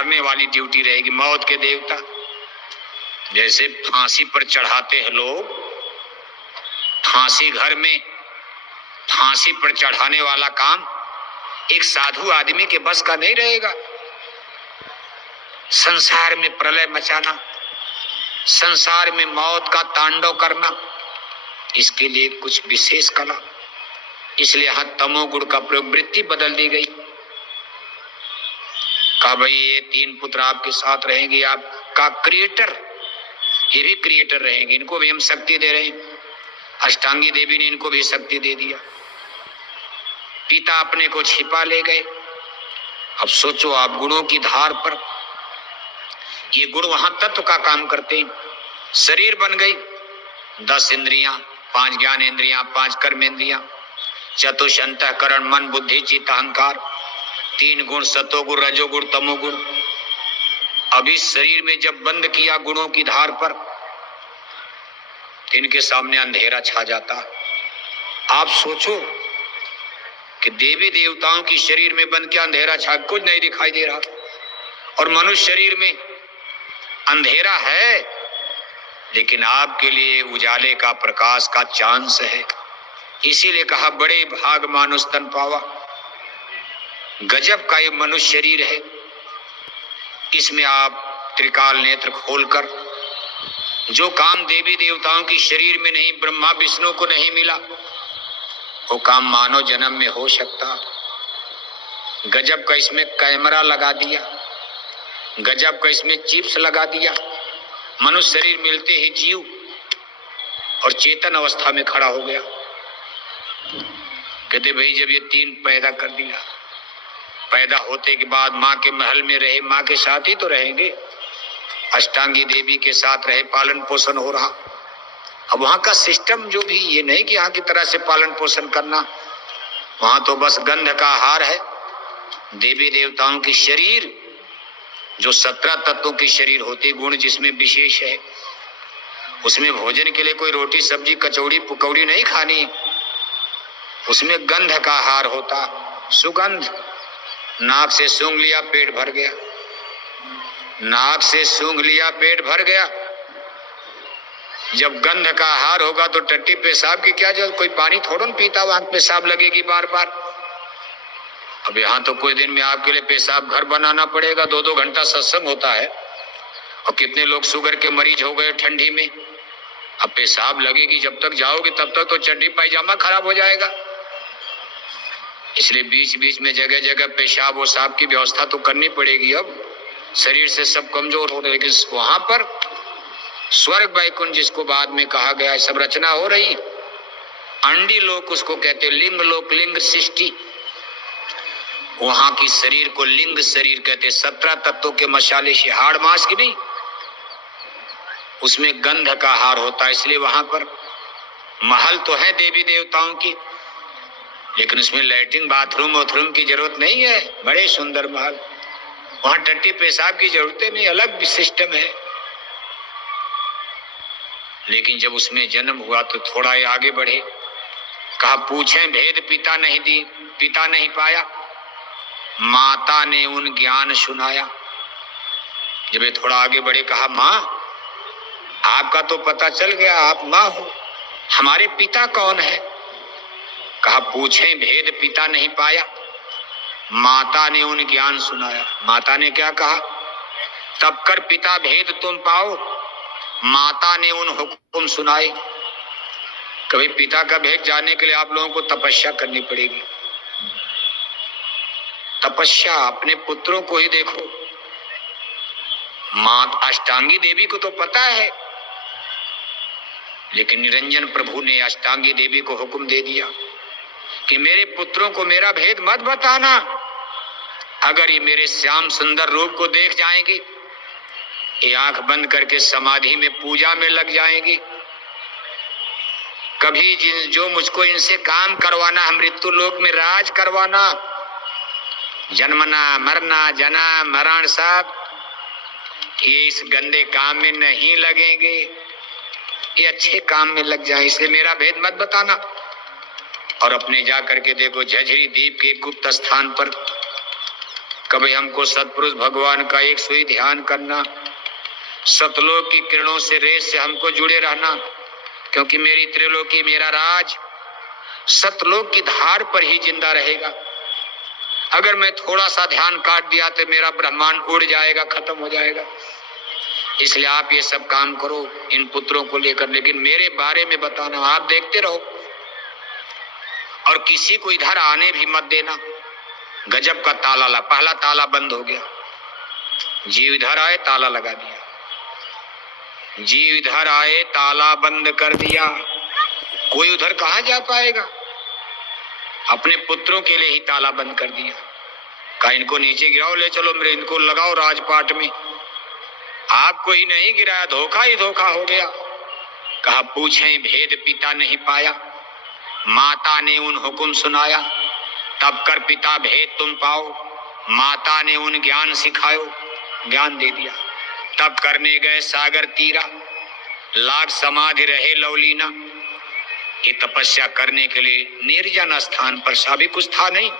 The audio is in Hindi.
मारने वाली ड्यूटी रहेगी। मौत के देवता जैसे फांसी पर चढ़ाते हैं लोग, फांसी घर में फांसी पर चढ़ाने वाला काम एक साधु आदमी के बस का नहीं रहेगा। संसार में प्रलय मचाना, संसार में मौत का तांडव करना, इसके लिए कुछ विशेष कला। इसलिए यहां तमोगुण का प्रवृत्ति बदल दी गई। कहा भाई ये 3 पुत्र आपके साथ रहेंगे, आपका क्रिएटर, ये भी क्रिएटर रहेंगे, इनको भी हम शक्ति दे रहे हैं। अष्टांगी देवी ने इनको भी शक्ति दे दिया। पिता अपने को छिपा ले गए। अब सोचो आप, गुणों की धार पर ये गुण वहां तत्व का काम करते हैं। शरीर बन गई, 10 इंद्रियां, 5 ज्ञान इंद्रियां, 5 कर्म इंद्रियां, चतुष अंतःकरण, मन बुद्धि चित्त अहंकार, 3 गुण, सतोगुण रजोगुण तमोगुण। अभी शरीर में जब बंद किया गुणों की धार पर, इनके सामने अंधेरा छा जाता। आप सोचो कि देवी देवताओं की शरीर में बंद किया, अंधेरा छा, कुछ नहीं दिखाई दे रहा, और मनुष्य शरीर में अंधेरा है, लेकिन आपके लिए उजाले का प्रकाश का चांस है। इसीलिए कहा बड़े भाग मानुष तन पावा। गजब का ये मनुष्य शरीर है। इसमें आप त्रिकाल नेत्र खोलकर जो काम देवी देवताओं की शरीर में नहीं, ब्रह्मा विष्णु को नहीं मिला, वो काम मानव जन्म में हो सकता। गजब का इसमें कैमरा लगा दिया, गजब का इसमें चिप्स लगा दिया। मनुष्य शरीर मिलते ही जीव और चेतन अवस्था में खड़ा हो गया। कहते भाई जब ये 3 पैदा कर दिया, पैदा होते के बाद माँ के महल में रहे, माँ के साथ ही तो रहेंगे। अष्टांगी देवी के साथ रहे, पालन पोषण हो रहा। अब वहां का सिस्टम जो भी, ये नहीं कि यहाँ की तरह से पालन पोषण करना, वहां तो बस गंध का आहार है। देवी देवताओं की शरीर जो 17 तत्वों की शरीर होती, गुण जिसमें विशेष है, उसमें भोजन के लिए कोई रोटी सब्जी कचौड़ी पकौड़ी नहीं खानी, उसमें गंध का आहार होता, सुगंध। नाक से सूंघ लिया पेट भर गया, नाक से सूंघ लिया पेट भर गया। जब गंध का आहार होगा तो टट्टी पेशाब की क्या जरूरत, कोई पानी थोड़ा न पीता, वहां पेशाब लगेगी बार बार। अब यहाँ तो कुछ दिन में आपके लिए पेशाब घर बनाना पड़ेगा। 2-2 घंटा सत्संग होता है, और कितने लोग शुगर के मरीज हो गए ठंडी में। अब पेशाब लगेगी, जब तक जाओगे तब तक तो चड्डी पायजामा खराब हो जाएगा। इसलिए बीच बीच में जगह जगह पेशाब और साफ की व्यवस्था तो करनी पड़ेगी। अब शरीर से सब कमजोर हो रहे, लेकिन वहां पर स्वर्ग वैकुंठ जिसको बाद में कहा गया है, सब रचना हो रही। अंडी लोक उसको कहते, लिंग लोक, लिंग सृष्टि। वहां की शरीर को लिंग शरीर कहते। 17 तत्वों के मसाले से, हाड़ मांस की नहीं, उसमें गंध का आहार होता है। इसलिए वहां पर महल तो है देवी देवताओं की, लेकिन उसमें लैट्रिन बाथरूम वाथरूम की जरूरत नहीं है। बड़े सुंदर महल, वहां टट्टी पेशाब की जरूरत नहीं, अलग सिस्टम है। लेकिन जब उसमें जन्म हुआ तो थोड़ा ये आगे बढ़े। कहा पूछें भेद पिता नहीं पाया, माता ने उन ज्ञान सुनाया। जब ये थोड़ा आगे बढ़े, कहा माँ आपका तो पता चल गया, आप माँ हो, हमारे पिता कौन है? कहा पूछें भेद पिता नहीं पाया, माता ने उन ज्ञान सुनाया। माता ने क्या कहा? तब कर पिता भेद तुम पाओ, माता ने उन हुक्म सुनाए। कभी पिता का भेद जानने के लिए आप लोगों को तपस्या करनी पड़ेगी। तपस्या, अपने पुत्रों को ही देखो। मां अष्टांगी देवी को तो पता है, लेकिन निरंजन प्रभु ने अष्टांगी देवी को हुक्म दे दिया कि मेरे पुत्रों को मेरा भेद मत बताना। अगर ये मेरे श्याम सुंदर रूप को देख जाएंगी, ये आंख बंद करके समाधि में पूजा में लग जाएंगी। कभी जो मुझको इनसे काम करवाना है, मृत्यु लोक में राज करवाना, जन्मना मरना जना मरण सब, ये इस गंदे काम में नहीं लगेंगे, ये अच्छे काम में लग जाए। इसलिए मेरा भेद मत बताना। और अपने जा करके देखो झझरी द्वीप के गुप्त स्थान पर कभी हमको सतपुरुष भगवान का एक सुई ध्यान करना, सतलोक की किरणों से रेस से हमको जुड़े रहना, क्योंकि मेरी त्रिलोकी मेरा राज सतलोक की धार पर ही जिंदा रहेगा। अगर मैं थोड़ा सा ध्यान काट दिया तो मेरा ब्रह्मांड उड़ जाएगा, खत्म हो जाएगा। इसलिए आप ये सब काम करो इन पुत्रों को लेकर, लेकिन मेरे बारे में बताना, आप देखते रहो और किसी को इधर आने भी मत देना। गजब का ताला ला, पहला ताला बंद हो गया। जीव इधर आए ताला लगा दिया, जीव इधर आए ताला बंद कर दिया। कोई उधर कहां जा पाएगा? अपने पुत्रों के लिए ही ताला बंद कर दिया। कहा इनको नीचे गिराओ, ले चलो मेरे, इनको लगाओ राजपाट में। आपको ही नहीं गिराया, धोखा ही धोखा हो गया। कहा पूछें भेद पिता नहीं पाया, माता ने उन हुक्म सुनाया, तब कर पिता भेद तुम पाओ, माता ने उन ज्ञान सिखायो, ज्ञान दे दिया। तब करने गए सागर तीरा, लाग समाधि रहे लवलीना। कि तपस्या करने के लिए निर्जन स्थान पर, सभी कुछ था नहीं,